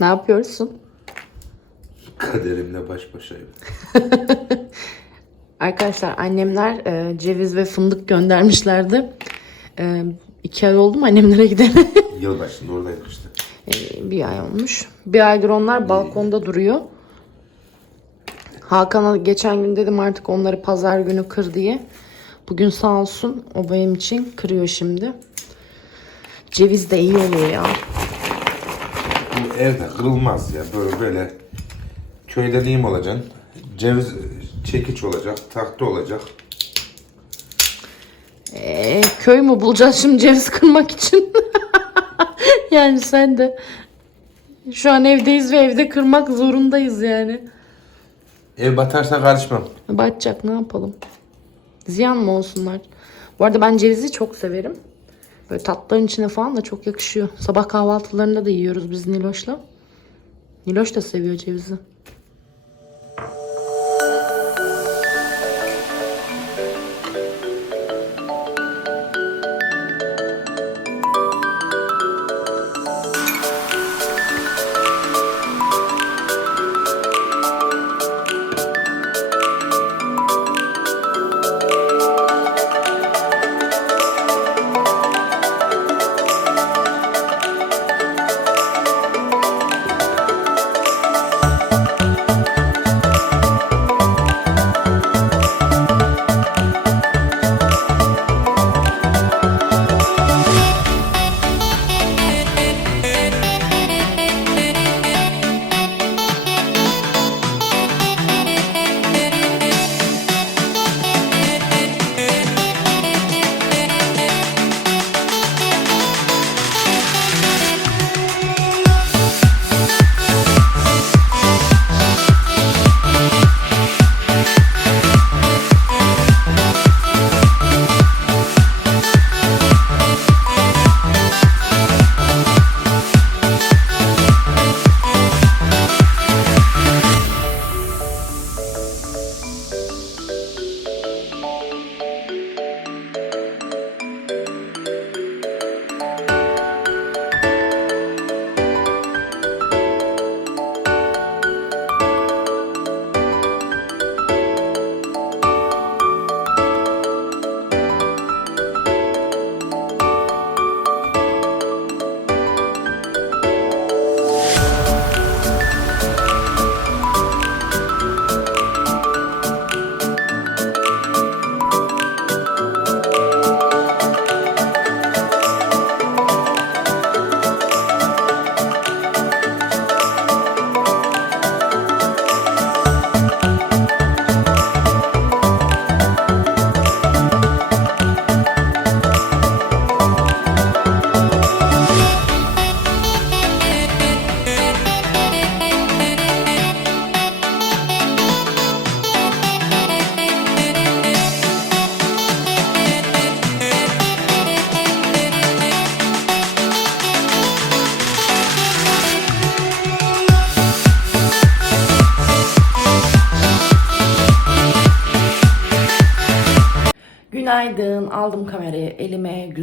Ne yapıyorsun? Kaderimle baş başayım. Arkadaşlar annemler e, ceviz ve fındık göndermişlerdi. E, iki ay oldu mu annemlere gidene? Yılbaşında oradaydık işte. E, bir ay olmuş. Bir aydır onlar balkonda duruyor. Hakan'a geçen gün dedim artık onları pazar günü kır diye. Bugün sağ olsun o benim için kırıyor şimdi. Ceviz de iyi oluyor ya. Evde kırılmaz ya. Böyle böyle köyde neyim olacaksın? Ceviz çekiç olacak, tahta olacak. E, köy mü bulacağız şimdi ceviz kırmak için? yani sen de. Şu an evdeyiz ve evde kırmak zorundayız yani. Ev batarsa karışmam. Batacak ne yapalım? Ziyan mı olsunlar? Bu arada ben cevizi çok severim. Böyle tatlıların içine falan da çok yakışıyor. Sabah kahvaltılarında da yiyoruz biz Niloş'la. Niloş da seviyor cevizi.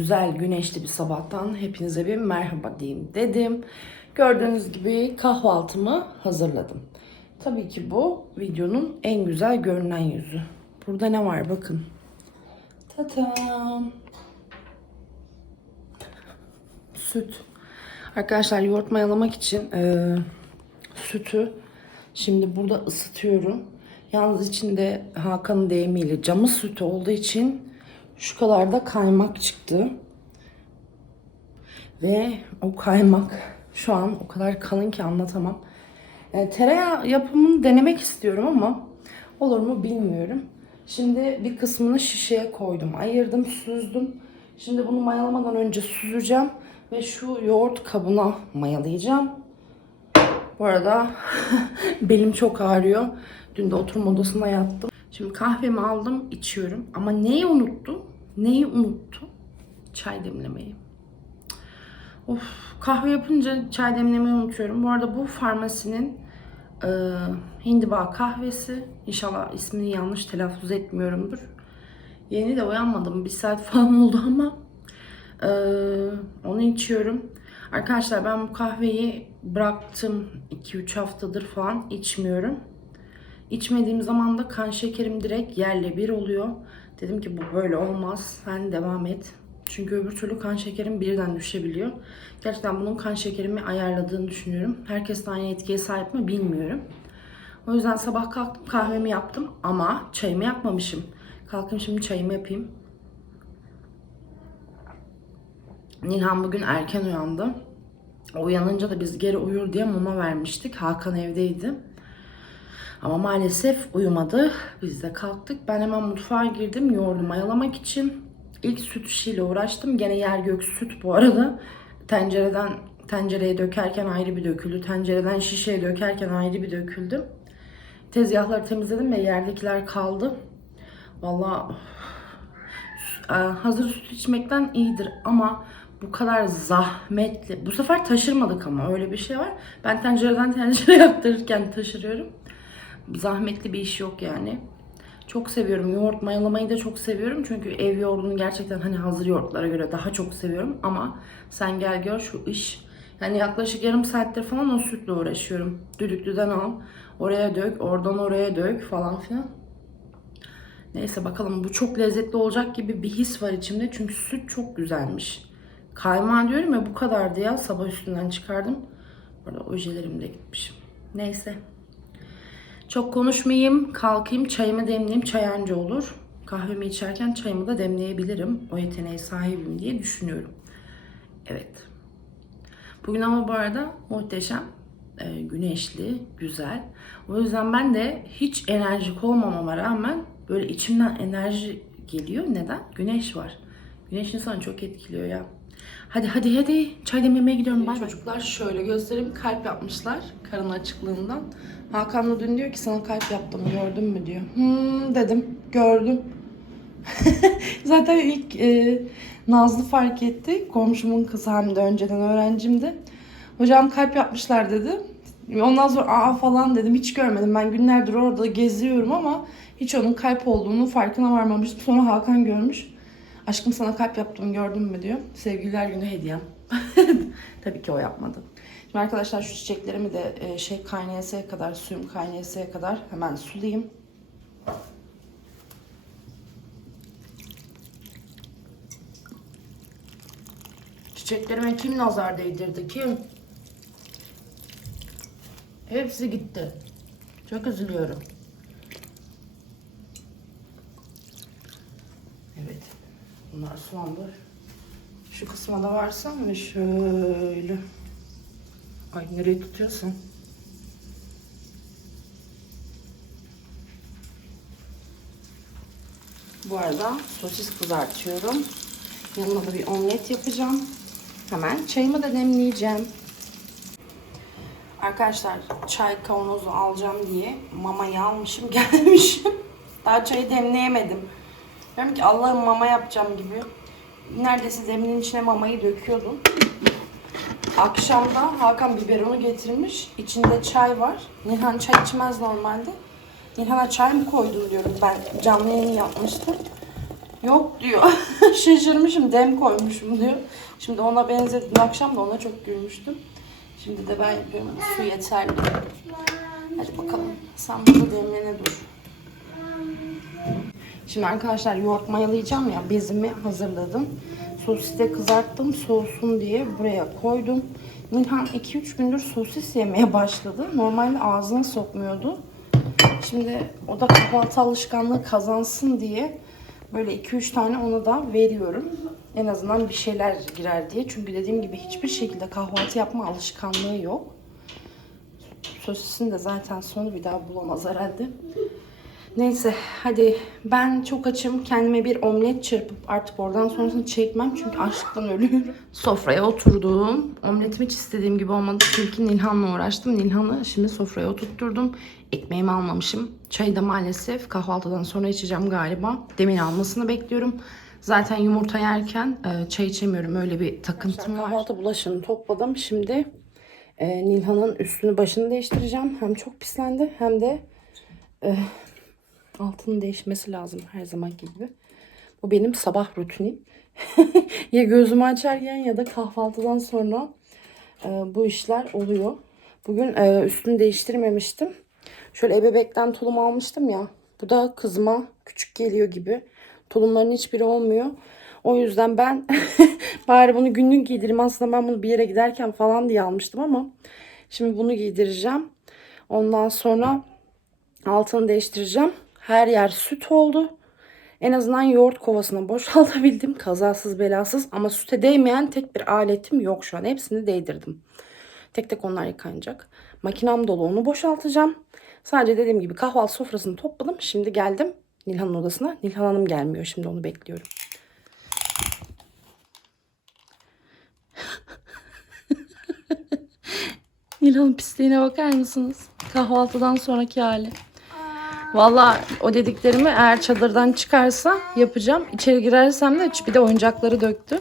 Güzel güneşli bir sabahtan hepinize bir merhaba diyeyim dedim. Gördüğünüz gibi kahvaltımı hazırladım. Tabii ki bu videonun en güzel görünen yüzü. Burada ne var bakın. Tatam. Süt. Arkadaşlar yoğurt mayalamak için eee, sütü şimdi burada ısıtıyorum. Yalnız içinde Hakan'ın deyimiyle camı sütü olduğu için şu kadar da kaymak çıktı. Ve o kaymak şu an o kadar kalın ki anlatamam. Yani tereyağı yapımını denemek istiyorum ama olur mu bilmiyorum. Şimdi bir kısmını şişeye koydum. Ayırdım, süzdüm. Şimdi bunu mayalamadan önce süzeceğim. Ve şu yoğurt kabına mayalayacağım. Bu arada belim çok ağrıyor. Dün de oturma odasına yattım. Şimdi kahvemi aldım, içiyorum. Ama neyi unuttum? Neyi unuttum? Çay demlemeyi. Of, kahve yapınca çay demlemeyi unutuyorum. Bu arada bu farmasinin e, hindiba kahvesi. İnşallah ismini yanlış telaffuz etmiyorumdur. Yeni de uyanmadım. Bir saat falan oldu ama e, onu içiyorum. Arkadaşlar ben bu kahveyi bıraktım 2-3 haftadır falan içmiyorum. İçmediğim zaman da kan şekerim direkt yerle bir oluyor. Dedim ki bu böyle olmaz. Sen devam et. Çünkü öbür türlü kan şekerim birden düşebiliyor. Gerçekten bunun kan şekerimi ayarladığını düşünüyorum. Herkes aynı etkiye sahip mi bilmiyorum. O yüzden sabah kalktım kahvemi yaptım ama çayımı yapmamışım. Kalkayım şimdi çayımı yapayım. Nilhan bugün erken uyandı. Uyanınca da biz geri uyur diye mama vermiştik. Hakan evdeydi. Ama maalesef uyumadı. Biz de kalktık. Ben hemen mutfağa girdim yoğurdu mayalamak için. İlk süt işiyle uğraştım. Gene yer gök süt bu arada. Tencereden tencereye dökerken ayrı bir döküldü. Tencereden şişeye dökerken ayrı bir döküldü. Tezgahları temizledim ve yerdekiler kaldı. Vallahi e, hazır süt içmekten iyidir ama bu kadar zahmetli. Bu sefer taşırmadık ama öyle bir şey var. Ben tencereden tencereye aktarırken taşırıyorum. Zahmetli bir iş yok yani. Çok seviyorum. Yoğurt mayalamayı da çok seviyorum. Çünkü ev yoğurdunu gerçekten hani hazır yoğurtlara göre daha çok seviyorum. Ama sen gel gör şu iş. Yani yaklaşık yarım saattir falan o sütle uğraşıyorum. Düdüklüden al. Oraya dök. Oradan oraya dök falan filan. Neyse bakalım bu çok lezzetli olacak gibi bir his var içimde. Çünkü süt çok güzelmiş. Kaymağı diyorum ya bu kadardı ya. Sabah üstünden çıkardım. Burada ojelerim de gitmiş. Neyse. Çok konuşmayayım. Kalkayım çayımı demleyeyim. Çay anca olur. Kahvemi içerken çayımı da demleyebilirim. O yeteneğe sahibim diye düşünüyorum. Evet. Bugün ama bu arada muhteşem. e, güneşli, güzel. O yüzden ben de hiç enerjik olmamama rağmen böyle içimden enerji geliyor. Neden? Güneş var. Güneş insanı çok etkiliyor ya. Hadi hadi hadi çay demlemeye gidiyorum. Bay Çocuklar şöyle göstereyim kalp yapmışlar karın açıklığından. Hakan da dün diyor ki sana kalp yaptım gördün mü diyor. Hmm dedim gördüm. Zaten ilk e, Nazlı fark etti. Komşumun kızı hem de önceden öğrencimdi. Hocam kalp yapmışlar dedi. Ondan sonra aa falan dedim. Hiç görmedim. Ben günlerdir orada geziyorum ama hiç onun kalp olduğunu farkına varmamıştım. Sonra Hakan görmüş. Aşkım sana kalp yaptım gördün mü diyor. Sevgililer günü hediyem. Tabii ki o yapmadı. Şimdi arkadaşlar şu çiçeklerimi de e, şey kaynayasaya kadar, suyum kaynayasaya kadar hemen sulayayım. Çiçeklerime kim nazar değdirdi? Kim? Hepsi gitti. Çok üzülüyorum. Evet. Bunlar sulandı. Şu kısma da varsam ve şöyle. Ay nereye tutuyorsun? Bu arada sosis kızartıyorum. Yanına da bir omlet yapacağım. Hemen çayımı da demleyeceğim. Arkadaşlar çay kavanozu alacağım diye mamayı almışım gelmişim. Daha çayı demleyemedim. Diyorum ki Allah'ım mama yapacağım gibi. Neredeyse demliğin içine mamayı döküyordum. Akşamda Hakan biberonu getirmiş. İçinde çay var. Nilhan çay içmez normalde. Nilhan'a çay mı koydun diyorum. Ben canlı yayın yapmıştım. Yok diyor. Şaşırmışım dem koymuşum diyor. Şimdi ona benzedim. Dün akşam da ona çok gülmüştüm. Şimdi de ben. Su yeterli. Hadi bakalım. Sen burada demlene dur. Şimdi arkadaşlar yoğurt mayalayacağım ya. Bezimi hazırladım. Sosis de kızarttım soğusun diye buraya koydum. Nilhan 2-3 gündür sosis yemeye başladı. Normalde ağzına sokmuyordu. Şimdi o da kahvaltı alışkanlığı kazansın diye böyle 2-3 tane ona da veriyorum. En azından bir şeyler girer diye. Çünkü dediğim gibi hiçbir şekilde kahvaltı yapma alışkanlığı yok. Sosisin de zaten sonu bir daha bulamaz herhalde. Neyse hadi ben çok açım. Kendime bir omlet çırpıp artık oradan sonrasını çekmem. Çünkü açlıktan ölüyorum. Sofraya oturdum. Omletim hiç istediğim gibi olmadı. Çünkü Nilhan'la uğraştım. Nilhan'ı şimdi sofraya oturtturdum. Ekmeğimi almamışım. Çayı da maalesef kahvaltıdan sonra içeceğim galiba. Demin almasını bekliyorum. Zaten yumurta yerken e, çay içemiyorum. Öyle bir takıntım var. Kahvaltı bulaşığını topladım. Şimdi e, Nilhan'ın üstünü başını değiştireceğim. Hem çok pislendi hem de e, altının değişmesi lazım her zamanki gibi. Bu benim sabah rutinim. ya gözümü açarken ya da kahvaltıdan sonra e, bu işler oluyor. Bugün e, üstünü değiştirmemiştim. Şöyle ebebekten tulum almıştım ya. Bu da kızıma küçük geliyor gibi. Tulumların hiçbiri olmuyor. O yüzden ben bari bunu günlük giydireyim. Aslında ben bunu bir yere giderken falan diye almıştım ama şimdi bunu giydireceğim. Ondan sonra altını değiştireceğim. Her yer süt oldu. En azından yoğurt kovasına boşaltabildim. Kazasız belasız ama süte değmeyen tek bir aletim yok şu an. Hepsini değdirdim. Tek tek onlar yıkanacak. Makinam dolu onu boşaltacağım. Sadece dediğim gibi kahvaltı sofrasını topladım. Şimdi geldim Nilhan'ın odasına. Nilhan Hanım gelmiyor. Şimdi onu bekliyorum. Nilhan'ın pisliğine bakar mısınız? Kahvaltıdan sonraki hali. Valla o dediklerimi eğer çadırdan çıkarsa yapacağım. İçeri girersem de bir de oyuncakları döktü.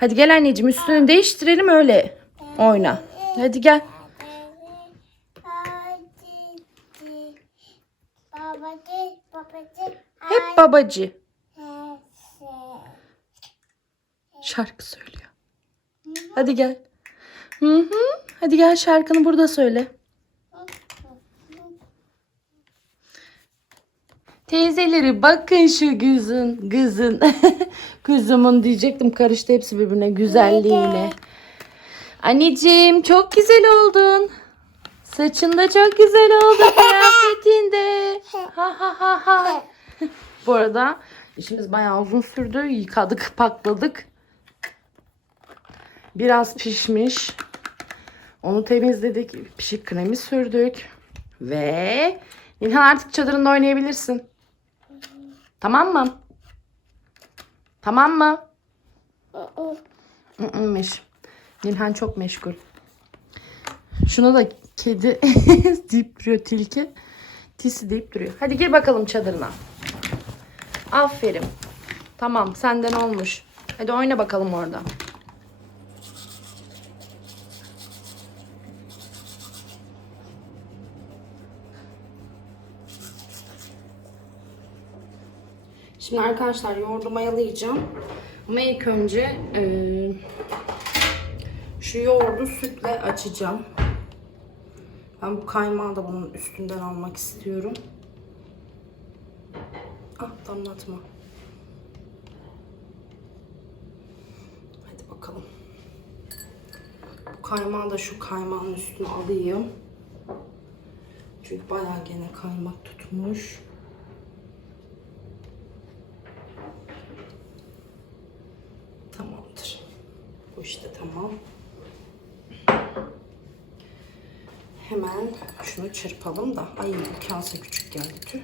Hadi gel anneciğim üstünü değiştirelim öyle oyna. Hadi gel. Hep babacı. Şarkı söylüyor. Hadi gel. Hı hı. Hadi gel şarkını burada söyle. Teyzeleri bakın şu güzün, kızın. Kızımın diyecektim karıştı hepsi birbirine güzelliğine. Anneciğim çok güzel oldun. Saçın da çok güzel oldu kıyafetinde. Ha ha ha ha. Bu arada işimiz bayağı uzun sürdü. Yıkadık, pakladık. Biraz pişmiş. Onu temizledik. Pişik kremi sürdük. Ve Nilhan artık çadırında oynayabilirsin. Tamam mı? Tamam mı? Meş. Nilhan çok meşgul. Şuna da kedi deyip duruyor tilki. Tisi deyip duruyor. Hadi gir bakalım çadırına. Aferin. Tamam senden olmuş. Hadi oyna bakalım orada. Şimdi arkadaşlar yoğurdu mayalayacağım. Ama ilk önce eee, şu yoğurdu sütle açacağım. Ben bu kaymağı da bunun üstünden almak istiyorum. Ah damlatma. Hadi bakalım. Bu kaymağı da şu kaymağın üstüne alayım. Çünkü bayağı gene kaymak tutmuş. Tamamdır. Bu işte tamam. Hemen şunu çırpalım da. Ay bu kase küçük geldi tüh.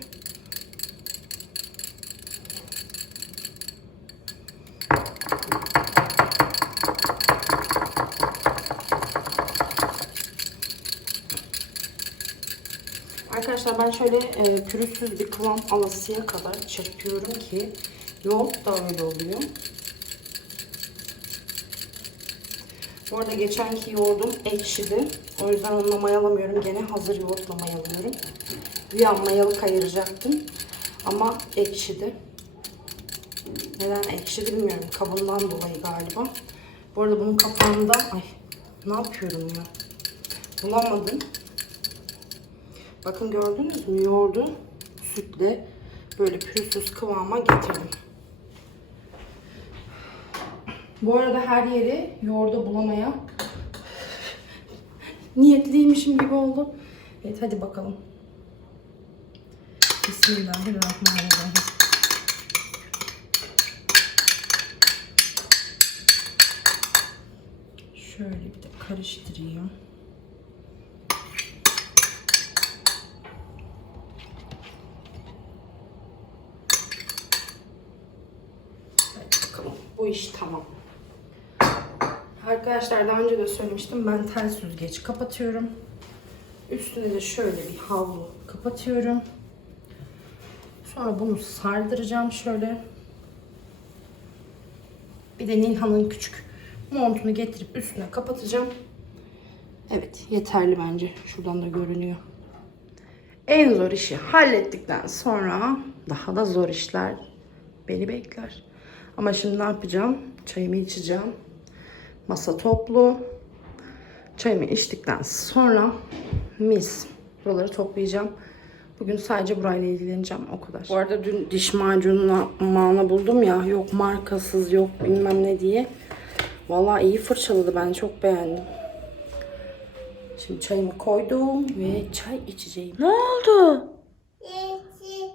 Arkadaşlar ben şöyle e, pürüzsüz bir kıvam alasıya kadar çırpıyorum ki yoğurt da öyle oluyor. Bu arada geçenki yoğurdum ekşidi. O yüzden onunla mayalamıyorum. Gene hazır yoğurtla mayalıyorum. Bir an mayalık ayıracaktım. Ama ekşidi. Neden ekşidi bilmiyorum. Kabından dolayı galiba. Bu arada bunun kapağında... Ay ne yapıyorum ya? Bulamadım. Bakın gördünüz mü? Yoğurdu sütle böyle pürüzsüz kıvama getirdim. Bu arada her yeri yoğurda bulamaya niyetliymişim gibi oldu. Evet hadi bakalım. Bismillahirrahmanirrahim. Şöyle bir de karıştırayım. Bakalım. Bu iş tamam. Arkadaşlar daha önce de söylemiştim. Ben tel süzgeç kapatıyorum. Üstüne de şöyle bir havlu kapatıyorum. Sonra bunu sardıracağım şöyle. Bir de Nilhan'ın küçük montunu getirip üstüne kapatacağım. Evet yeterli bence. Şuradan da görünüyor. En zor işi hallettikten sonra daha da zor işler beni bekler. Ama şimdi ne yapacağım? Çayımı içeceğim. Masa toplu. Çayımı içtikten sonra mis. Buraları toplayacağım. Bugün sadece burayla ilgileneceğim o kadar. Bu arada dün diş macununa mana buldum ya. Yok markasız yok bilmem ne diye. Vallahi iyi fırçaladı ben çok beğendim. Şimdi çayımı koydum ve çay içeceğim. Ne oldu? Yeşil.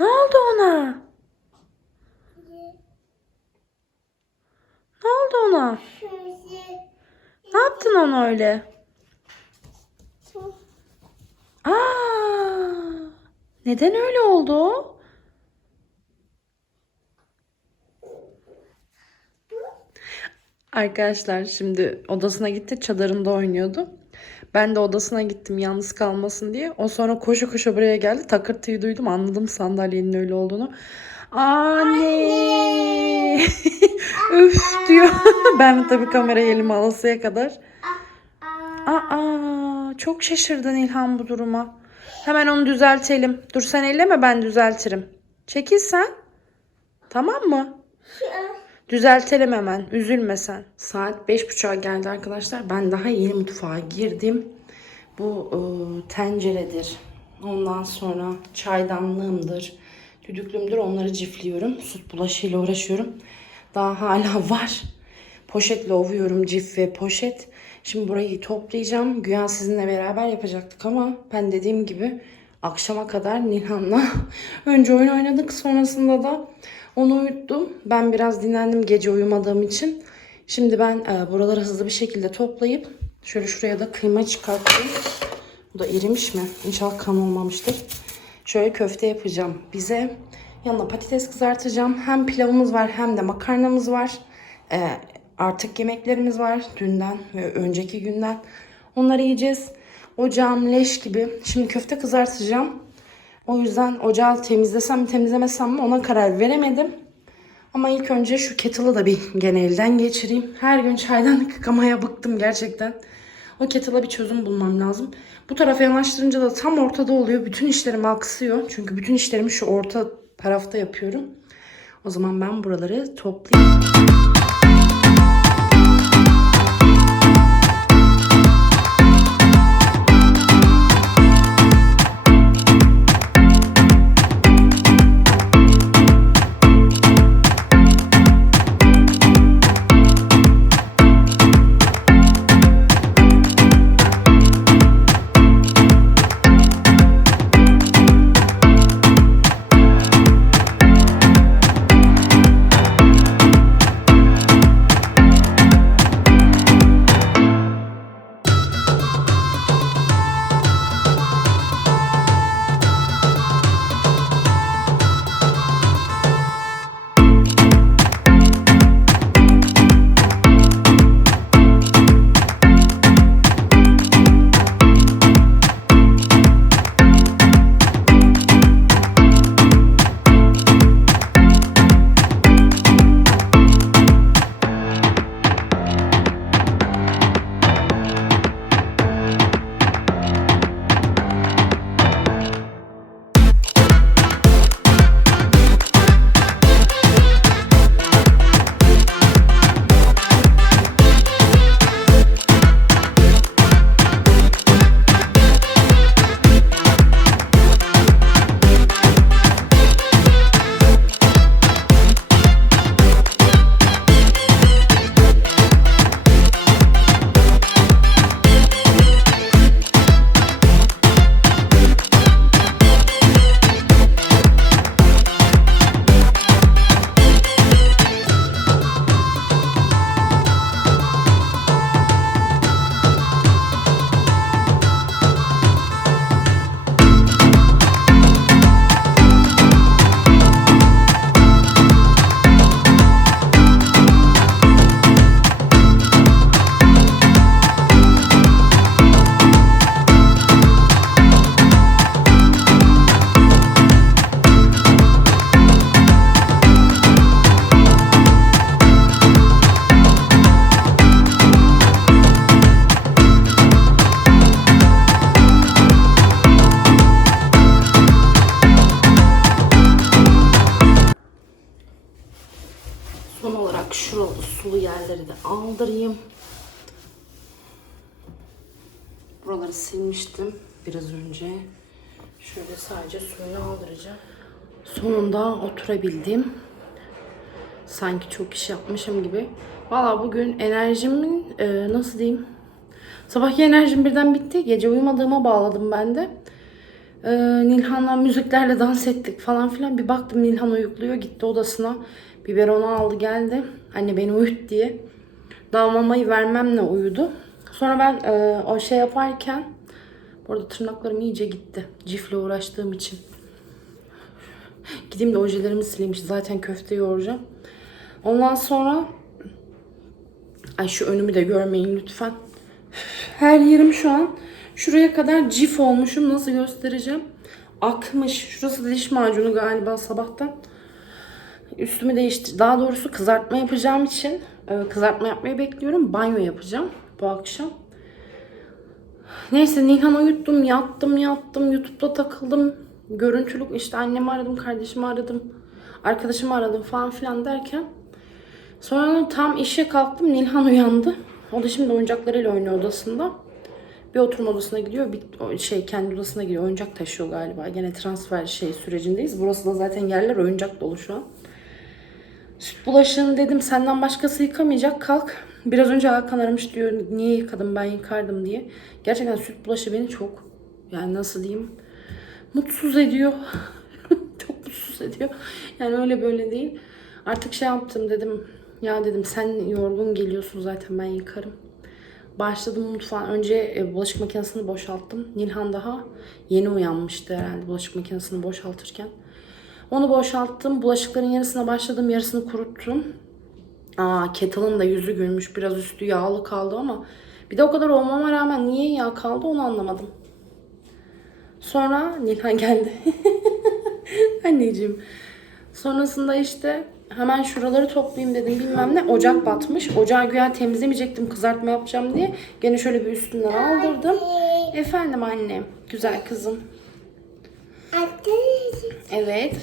Ne oldu ona? Ne oldu ona? Yeşil. Ona öyle? Aa! Neden öyle oldu? Arkadaşlar şimdi odasına gitti çadırında oynuyordu. Ben de odasına gittim yalnız kalmasın diye. O sonra koşu koşu buraya geldi. Takırtıyı duydum anladım sandalyenin öyle olduğunu. Anne! Üf diyor. ben tabii kamerayı elime alasıya kadar. Aa, çok şaşırdın İlhan bu duruma. Hemen onu düzeltelim. Dur sen elleme ben düzeltirim. Çekil sen. Tamam mı? Düzeltelim hemen. Üzülme sen. Saat beş buçuğa geldi arkadaşlar. Ben daha yeni mutfağa girdim. Bu e, tenceredir. Ondan sonra çaydanlığımdır. Düdüklümdür. Onları cifliyorum. Süt bulaşıyla uğraşıyorum. Daha hala var. Poşetle ovuyorum cif ve poşet. Şimdi burayı toplayacağım. Güya sizinle beraber yapacaktık ama ben dediğim gibi akşama kadar Nilhan'la önce oyun oynadık. Sonrasında da onu uyuttum. Ben biraz dinlendim gece uyumadığım için. Şimdi ben e, buraları hızlı bir şekilde toplayıp şöyle şuraya da kıyma çıkartayım. Bu da erimiş mi? İnşallah kan olmamıştır. Şöyle köfte yapacağım bize. Yanına patates kızartacağım. Hem pilavımız var hem de makarnamız var. Ee, artık yemeklerimiz var dünden ve önceki günden. Onları yiyeceğiz. Ocağım leş gibi. Şimdi köfte kızartacağım. O yüzden ocağı temizlesem mi temizlemesem mi ona karar veremedim. Ama ilk önce şu kettle'ı da bir gene elden geçireyim. Her gün çaydanlık yıkamaya bıktım gerçekten. O kettle'a bir çözüm bulmam lazım. Bu tarafa yanaştırınca da tam ortada oluyor. Bütün işlerim aksıyor. Çünkü bütün işlerimi şu orta tarafta yapıyorum. O zaman ben buraları toplayayım. kaldırayım. Buraları silmiştim biraz önce. Şöyle sadece suyunu aldıracağım. Sonunda oturabildim. Sanki çok iş yapmışım gibi. Valla bugün enerjimin e, nasıl diyeyim? Sabahki enerjim birden bitti. Gece uyumadığıma bağladım ben de. E, Nilhan'la müziklerle dans ettik falan filan. Bir baktım Nilhan uyukluyor. Gitti odasına. Biberonu aldı geldi. Anne beni uyut diye. Daha mamayı vermemle uyudu. Sonra ben e, o şey yaparken Orada tırnaklarım iyice gitti. Cifle uğraştığım için. Gideyim de ojelerimi sileyim. Zaten köfte yoğuracağım. Ondan sonra Ay şu önümü de görmeyin lütfen. Her yerim şu an şuraya kadar cif olmuşum. Nasıl göstereceğim? Akmış. Şurası diş macunu galiba sabahtan. Üstümü değiştir. Daha doğrusu kızartma yapacağım için kızartma yapmayı bekliyorum. Banyo yapacağım bu akşam. Neyse Nilhan uyuttum, yattım, yattım, YouTube'da takıldım. Görüntülük işte annemi aradım, kardeşimi aradım, arkadaşımı aradım falan filan derken sonra tam işe kalktım Nilhan uyandı. O da şimdi oyuncaklarıyla oynuyor odasında. Bir oturma odasına gidiyor, bir şey kendi odasına gidiyor. Oyuncak taşıyor galiba. Gene transfer şey sürecindeyiz. Burası da zaten yerler oyuncak dolu şu an. Süt bulaşığını dedim senden başkası yıkamayacak kalk. Biraz önce Hakan aramış diyor niye yıkadım ben yıkardım diye. Gerçekten süt bulaşı beni çok yani nasıl diyeyim mutsuz ediyor. çok mutsuz ediyor. Yani öyle böyle değil. Artık şey yaptım dedim ya dedim sen yorgun geliyorsun zaten ben yıkarım. Başladım mutfağa. Önce e, bulaşık makinesini boşalttım. Nilhan daha yeni uyanmıştı herhalde bulaşık makinesini boşaltırken. Onu boşalttım. Bulaşıkların yarısına başladım. Yarısını kuruttum. Aa kettle'ın da yüzü gülmüş. Biraz üstü yağlı kaldı ama bir de o kadar olmama rağmen niye yağ kaldı onu anlamadım. Sonra Nilhan geldi. Anneciğim. Sonrasında işte hemen şuraları toplayayım dedim bilmem ne. Ocak batmış. Ocağı güya temizlemeyecektim kızartma yapacağım diye. Gene şöyle bir üstünden aldırdım. Efendim annem. Güzel kızım. Evet.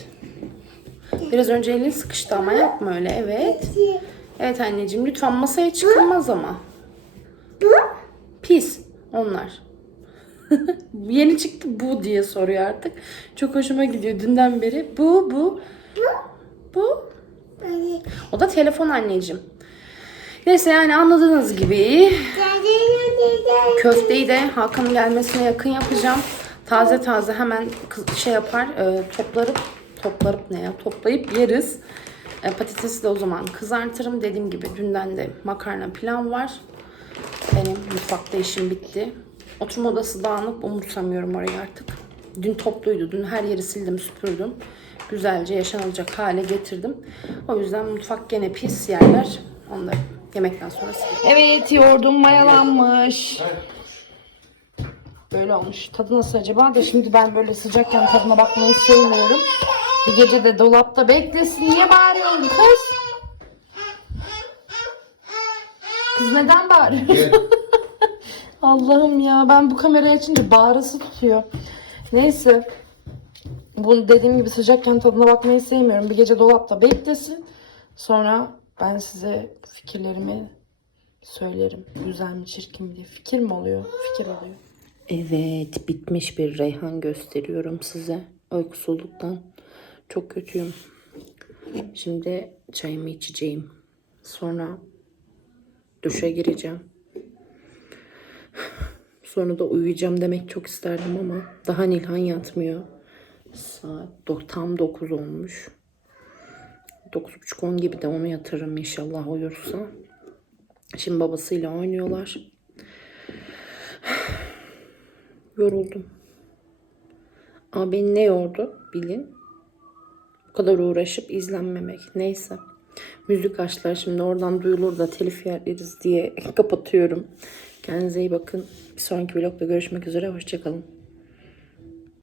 Biraz önce elin sıkıştı ama yapma öyle. Evet. Evet anneciğim lütfen masaya çıkılmaz ama. Pis onlar. Yeni çıktı bu diye soruyor artık. Çok hoşuma gidiyor dünden beri. Bu bu. Bu. O da telefon anneciğim. Neyse yani anladığınız gibi köfteyi de Hakan'ın gelmesine yakın yapacağım. Taze taze hemen şey yapar e, toplarıp toplarıp ne ya toplayıp yeriz. E, patatesi de o zaman kızartırım. Dediğim gibi dünden de makarna pilav var. Benim mutfakta işim bitti. Oturma odası dağınık umursamıyorum orayı artık. Dün topluydu. Dün her yeri sildim süpürdüm. Güzelce yaşanılacak hale getirdim. O yüzden mutfak gene pis yerler. Da yemekten sonra silerim. Evet yoğurdum mayalanmış. Böyle olmuş. Tadı nasıl acaba? Da şimdi ben böyle sıcakken tadına bakmayı sevmiyorum. Bir gece de dolapta beklesin. Niye bağırıyorsun kız? Kız neden bağırıyor? Gel. Allah'ım ya ben bu kamerayı açınca bağırası tutuyor. Neyse. Bunu dediğim gibi sıcakken tadına bakmayı sevmiyorum. Bir gece dolapta beklesin. Sonra ben size fikirlerimi söylerim. Güzel mi çirkin mi diye. Fikir mi oluyor? Fikir oluyor. Evet bitmiş bir reyhan gösteriyorum size. Uykusuzluktan çok kötüyüm. Şimdi çayımı içeceğim. Sonra duşa gireceğim. Sonra da uyuyacağım demek çok isterdim ama daha Nilhan yatmıyor. Saat tam 9 olmuş. 9.30-10 gibi de onu yatırırım inşallah uyursa. Şimdi babasıyla oynuyorlar. Yoruldum. Ama beni ne yordu bilin. Kadar uğraşıp izlenmemek. Neyse. Müzik açtılar şimdi oradan duyulur da telif yerleriz diye kapatıyorum. Kendinize iyi bakın. Bir sonraki vlogda görüşmek üzere. Hoşçakalın.